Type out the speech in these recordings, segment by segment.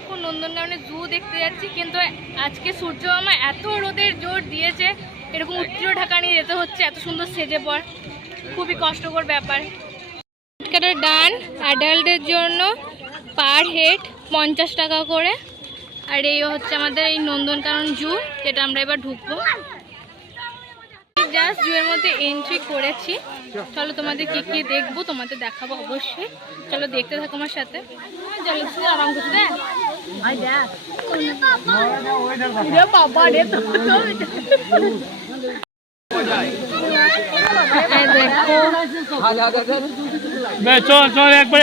এখন নন্দনকাননে জু দেখতে যাচ্ছি, কিন্তু আজকে সূর্য মামা এত রোদের জোর দিয়েছে, এরকম উত্তর ঢাকা নিয়ে যেতে হচ্ছে এত সুন্দর সেজে পর, খুবই কষ্টকর ব্যাপার। টিকিটের ডান অ্যাডাল্টের জন্য পার হেড 50 টাকা করে। আর এই হচ্ছে আমাদের এই নন্দনকানন জু, যেটা আমরা এবার ঢুকবো। জাস্ট জুয়ের মধ্যে এন্ট্রি করেছি, চলো তোমাদের কি কি দেখবো তোমাদের দেখাবো অবশ্যই, চলো দেখতে থাকো আমার সাথে। চলো আরাম করতে দেখো চল একবার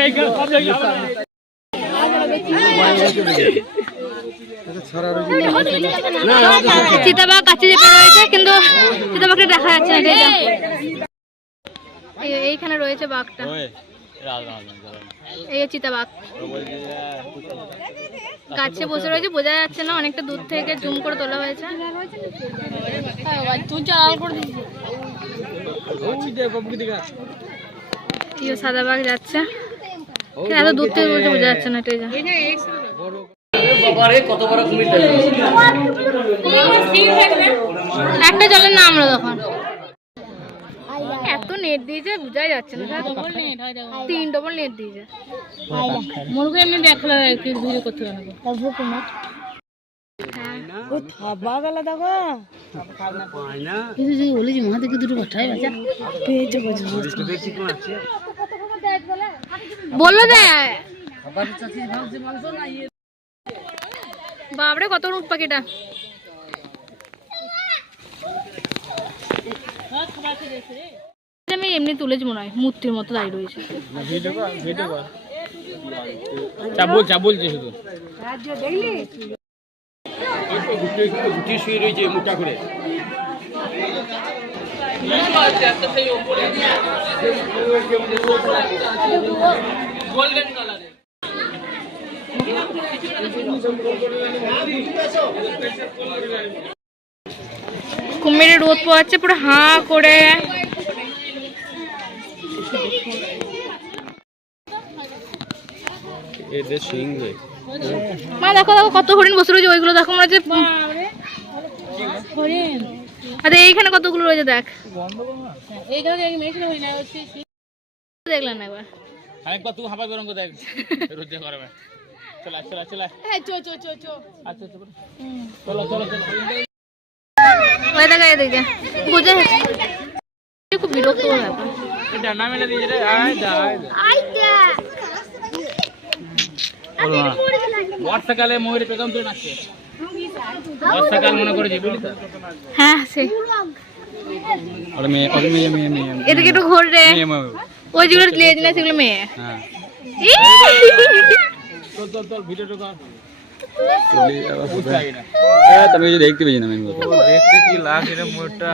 চিতাবাঘ কাছে যেতে রয়েছে, কিন্তু চিতাবাঘটা দেখা যাচ্ছে না। এইখানে রয়েছে বাঘটা, এই চিতাবাঘ গাছে বসে রয়েছে, বোঝা যাচ্ছে না, অনেকটা দূর থেকে জুম করে তোলা হয়েছে। সাদা বাঘ যাচ্ছে, এত দূর থেকে বোঝা যাচ্ছে না। একটা জলের নাম তখন এত নেট দিয়েছে বোঝাই যাচ্ছে না, 3 ডবল নেট দিয়েছে। এমনি দেখলো ভিডিও করতে বললো বাবরে কত উঠ পাখিটা। আমি এমনি তুলেছি মনে হয়, মূর্তির মতো দাঁড়িয়ে রয়েছে। শুয়ে রয়েছে মোটা করে। গোল্ডেন কালারের কুমিরের রোদ পোয়াচ্ছে পুরো হাঁ করে। মা দেখো দেখো কত হরিণ বসে রয়েছে, ওইগুলো দেখো মনে হচ্ছে। আরে এইখানে কতগুলো রয়েছে দেখ, দেখলাম না এবার আরেকবার তুই হাবা গরম দেখ রোদ দিয়ে করবে। চলা চলা চলা এই চো চো চো চো আচ্ছা চলো চলো চলো ওই দেখা এদিকে বুঝে খুব বিরক্ত হয়ে ব্যাপার। এটা না মেলে দিয়ে রে আয় যা আয় যা বর্ষাকালে ময়ূরে পেগাম তুই নাচছে, বর্ষাকাল মনে করে যে বলি তো। হ্যাঁ সে আরে মেয়ে এদিকে একটু ঘোর রে, ওই যেগুলো লেজ না সেগুলো মেয়ে। হ্যাঁ চল চল চল ভিডিওটা কর। তুমি যে দেখতে পেয়েছি না, দেখতে কি লাগে রে মোটা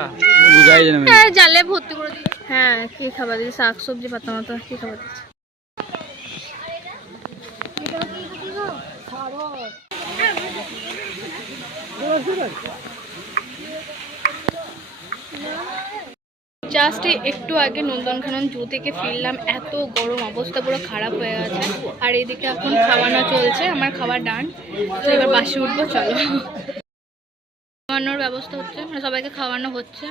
বুঝাই যায় না। হ্যাঁ জালে ভর্তি করে দিই। হ্যাঁ কি খাবার দিই, শাক সবজি পাতা মাতা কি খাবার দিচ্ছি। জাস্ট একটু আগে নন্দনকানন জু থেকে ফিরলাম, এত গরম অবস্থা পুরো খারাপ হয়ে গেছে। আর এইদিকে এখন খাওয়ানো চলছে, আমার খাবার ডান, তো এবার বাসে উঠবো। চলো খাওয়ানোর ব্যবস্থা হচ্ছে, মানে সবাইকে খাওয়ানো হচ্ছে।